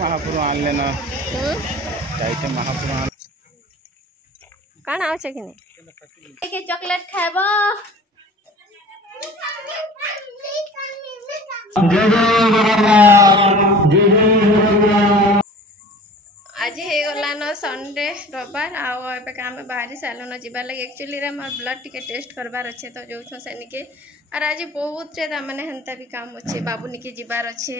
महापुर आनले ना जाइते महापुर आन काना आछे कि नहीं के चॉकलेट खाबो आज हे गला न संडे रविवार आउ एबे काम बाहरी सालन जीवा लगे एक्चुअली रे मोर ब्लड टिके टेस्ट करबार अच्छे तो जो छ सेनिके और आज बहुत रे माने हंता भी काम अच्छे बाबू निके जीवार अच्छे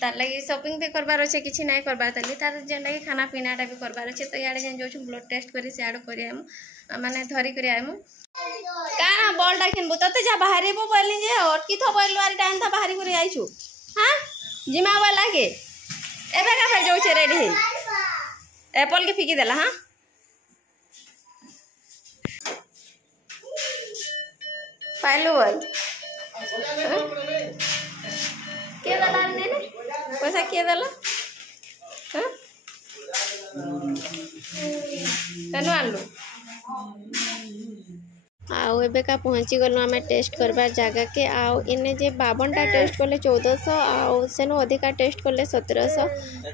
तार लगे शॉपिंग भी करबार अच्छे किछि नहीं करबार तली तार जे लगे खाना पीनाटा भी करबार अच्छे तो याडे जे जो ब्लड टेस्ट करी सियाड करी आमु माने धरी करी आमु काना बॉलटा किनबो तते जा बाहरीबो बोलनी जे अटकी थो बोलवारी टाइम था बाहरी करी आइछु हां जिमा वाला के एबे का फेर जो छे रेडी है एप्पल के फिकी देला हां फाइल बोल के दला ने पैसा के दला हां कनो आलू आउ एबेका पहुँची गलु आम टेस्ट करबार जगह के आउ इने जे 52टा टेस्ट कले 1400 आउ सेनो अधिका टेस्ट कले 1700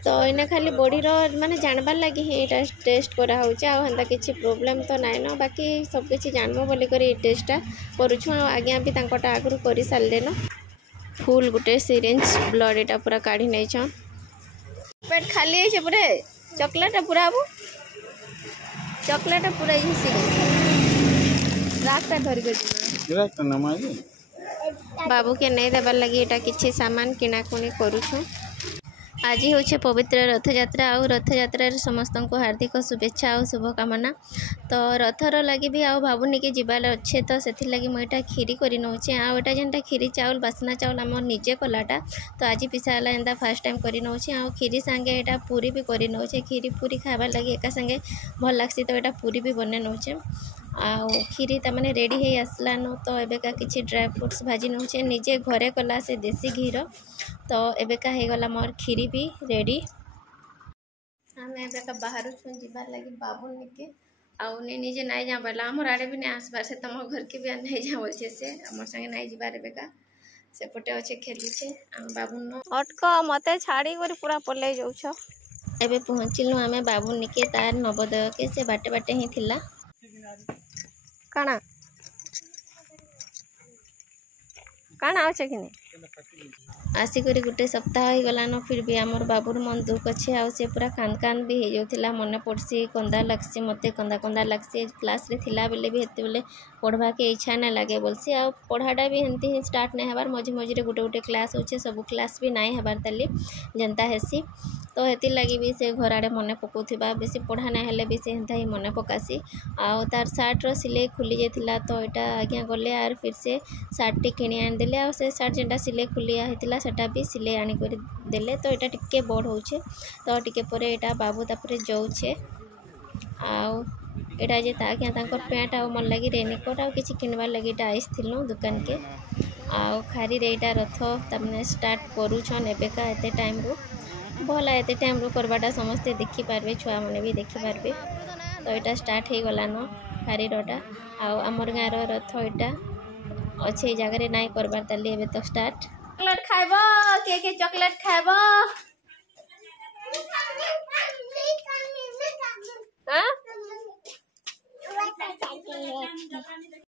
तो इने खाली बॉडी रो माने जानबार लगी ही टेस्ट करा होचे आउ हंदा किछि प्रॉब्लम तो नाइ न बाकी सब किछि जानबो बोली करी टेस्टटा करूछु आगे भी तांकोटा आगु करी सालले न फुल गुटे सिरिंज ब्लड एटा पूरा काढी नै छ पेट खाली है छे पूरे चॉकलेट पूरा आबू चॉकलेट पूरा इसी रास्ता धरी बाबू के नहीं देवार लगी एटा किछि सामान किनाकुनी करूछु आज हूँ पवित्र रथ यात्रा आउ रथ यात्रा समस्त को हार्दिक शुभेच्छा और शुभकामना तो रथर लगी भी आउ भावुनी के जीवार अच्छे तो से लगी मुझे खीरी कर नौचे आउ एटा जेनटा खीरी चाउल बासना चाउल आम निजे कलाटा तो आज पिसा है एंता फास्ट टाइम कर नौचे आउ खीरी सांगे एटा पूरी भी कर नौचे खीरी पूरी खाबार लगी एका संगे भल लगसी तो एटा पूरी भी बने नौचे आउ खीरी तमाने रेडी है आसलान तो एबेका किछि ड्राई फ्रूट्स भाजी नौचे निजे घरे कला से देसी घीर तो एबेका हो गला मोर खीरी भी रेडी आम एबेका बाहर जीवार लगी बाबू निके आउ निजे नाई जा पाला हमर आड़े भी नहीं आसबार से तुम घर के भी नहीं जा बोलछे से हमर संगे नहीं जीवार एबेका सेपटे अच्छे खेलुछे हम बाबू न अटक मते छाड़ी कर पूरा पले जाउछ एबे पहुँचलु आमे बाबू निके तार नवोदय के से बाटे बाटे ही थिला काना काना अच्छे कि नहीं आसिक गोटे सप्ताह हो गलान फिर भी आमर बाबूर मन दुख अच्छे आ पूरा कांद कांद भी हो मन पड़सी कंदा लगसी मत कंदा कंदा लगसी क्लास रे थिला बेले भी हेते बेले पढ़वा के इच्छा ना लगे बोलसी आ पढ़ाटा भी हेंती ही स्टार्ट नहीं हबार मझे मझे गोटे गोटे क्लास होचे सब क्लास भी नहीं हबार ताली जनता हेसी तो हेती लगी भी से घर आड़े मन पकाउथिबा बेसी पढ़ा ना हेले भी से हेंता ही मन पकासी आउ तार सार्ट रो सिलाई खुली जाइतिला तो एटा आज्ञा गले आर फिर से सार्ट टी किनी आन देले आ से सार्ट जेंटा सिलाई खुलिया हेतिला सेटा भी सिलाई आनी कर देले तो एटा टिके बड़ होचे तो टिके परे एटा बाबू तापरे जाउछे आउ एटा जे ताके तांकर पैंट आ मन लगी रेनकोट आ किछि किनबार लगी एटा आइसथिलु दुकान के आउ खारी रे एटा रथ तमने स्टार्ट करूछन एबेका एते टाइम रो भला एते टाइम रो करबाटा समस्ते देखि पारबे छुआ माने भी देखि पारबे तो एटा स्टार्ट हे गला न खारी रोटा आउ हमर गार रथ एटा अच्छे जगह रे नाइ करबार ताली एबे तो स्टार्ट चॉकलेट खाइबो के चॉकलेट खाइबो हां